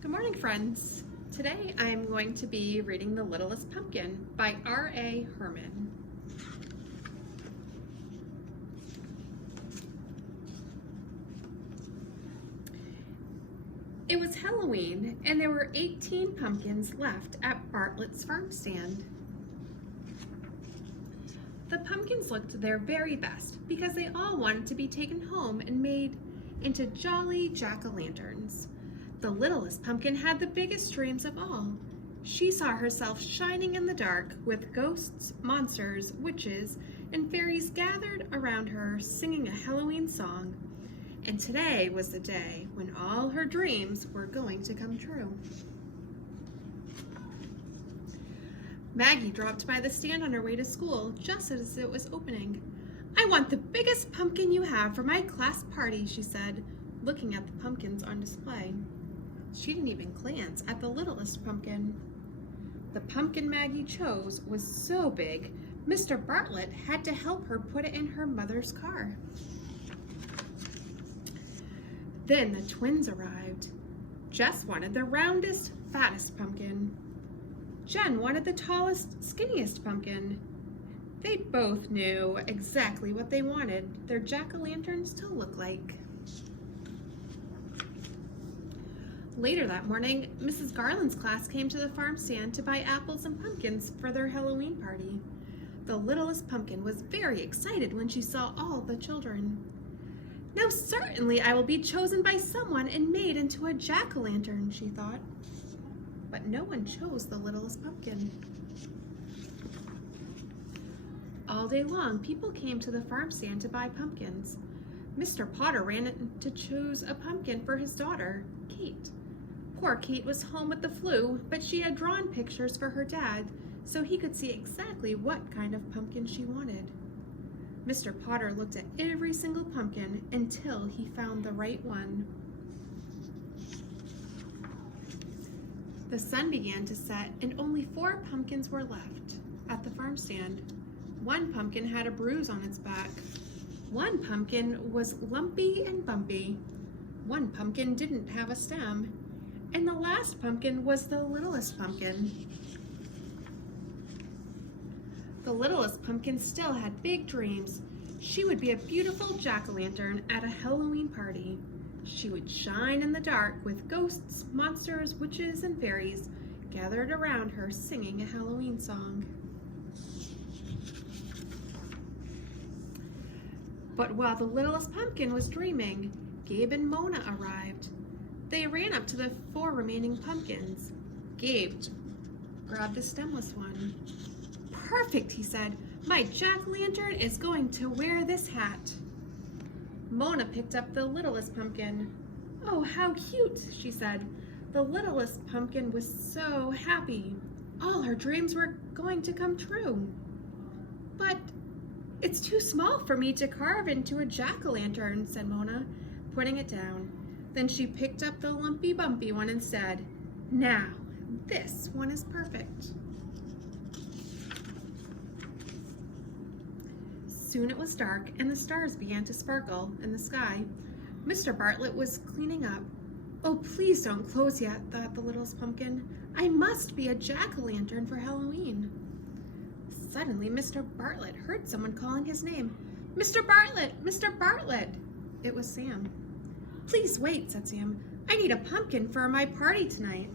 Good morning, friends. Today I'm going to be reading The Littlest Pumpkin by R.A. Herman. It was Halloween, and there were 18 pumpkins left at Bartlett's farm stand. The pumpkins looked their very best because they all wanted to be taken home and made into jolly jack-o'-lanterns. The littlest pumpkin had the biggest dreams of all. She saw herself shining in the dark with ghosts, monsters, witches, and fairies gathered around her singing a Halloween song. And today was the day when all her dreams were going to come true. Maggie dropped by the stand on her way to school just as it was opening. "I want the biggest pumpkin you have for my class party," she said, looking at the pumpkins on display. She didn't even glance at the littlest pumpkin. The pumpkin Maggie chose was so big, Mr. Bartlett had to help her put it in her mother's car. Then the twins arrived. Jess wanted the roundest, fattest pumpkin. Jen wanted the tallest, skinniest pumpkin. They both knew exactly what they wanted their jack-o'-lanterns to look like. Later that morning, Mrs. Garland's class came to the farm stand to buy apples and pumpkins for their Halloween party. The littlest pumpkin was very excited when she saw all the children. "Now certainly I will be chosen by someone and made into a jack-o'-lantern," she thought. But no one chose the littlest pumpkin. All day long, people came to the farm stand to buy pumpkins. Mr. Potter ran in to choose a pumpkin for his daughter, Kate. Poor Kate was home with the flu, but she had drawn pictures for her dad so he could see exactly what kind of pumpkin she wanted. Mr. Potter looked at every single pumpkin until he found the right one. The sun began to set and only 4 pumpkins were left at the farm stand. One pumpkin had a bruise on its back. One pumpkin was lumpy and bumpy. One pumpkin didn't have a stem. And the last pumpkin was the littlest pumpkin. The littlest pumpkin still had big dreams. She would be a beautiful jack-o'-lantern at a Halloween party. She would shine in the dark with ghosts, monsters, witches, and fairies gathered around her singing a Halloween song. But while the littlest pumpkin was dreaming, Gabe and Mona arrived. They ran up to the 4 remaining pumpkins. Gabe grabbed the stemless one. "Perfect," he said. "My jack-o'-lantern is going to wear this hat." Mona picked up the littlest pumpkin. "Oh, how cute," she said. The littlest pumpkin was so happy. All her dreams were going to come true. "But it's too small for me to carve into a jack-o'-lantern," said Mona, putting it down. Then she picked up the lumpy bumpy one and said, "Now, this one is perfect." Soon it was dark and the stars began to sparkle in the sky. Mr. Bartlett was cleaning up. "Oh, please don't close yet," thought the littlest pumpkin. "I must be a jack-o'-lantern for Halloween." Suddenly, Mr. Bartlett heard someone calling his name. "Mr. Bartlett! Mr. Bartlett!" It was Sam. "Please wait," said Sam. "I need a pumpkin for my party tonight."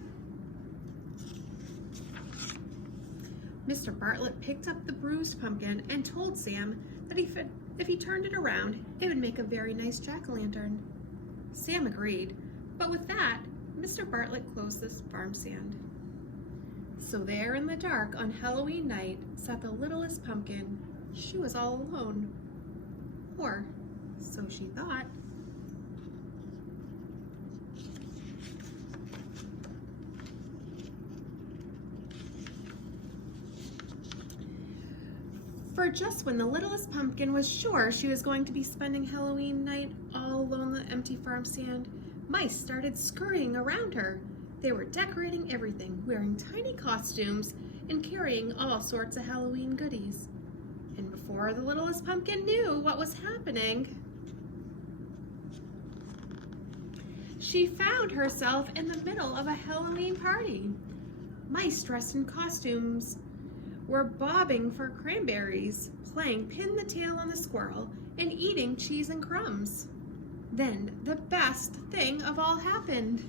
Mr. Bartlett picked up the bruised pumpkin and told Sam that if he turned it around, it would make a very nice jack-o'-lantern. Sam agreed, but with that, Mr. Bartlett closed the farm stand. So there in the dark on Halloween night sat the littlest pumpkin. She was all alone. Or so she thought. For just when the littlest pumpkin was sure she was going to be spending Halloween night all alone on the empty farm stand, mice started scurrying around her. They were decorating everything, wearing tiny costumes and carrying all sorts of Halloween goodies. And before the littlest pumpkin knew what was happening, She found herself in the middle of a Halloween party. Mice dressed in costumes were bobbing for cranberries, playing pin the tail on the squirrel, and eating cheese and crumbs. Then the best thing of all happened.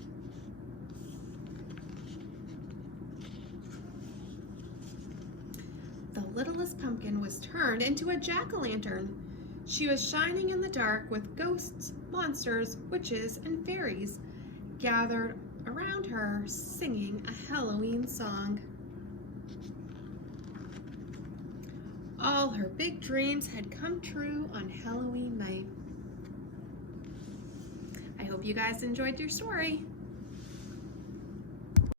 The littlest pumpkin was turned into a jack-o'-lantern. She was shining in the dark with ghosts, monsters, witches, and fairies gathered around her, singing a Halloween song. All her big dreams had come true on Halloween night. I hope you guys enjoyed your story.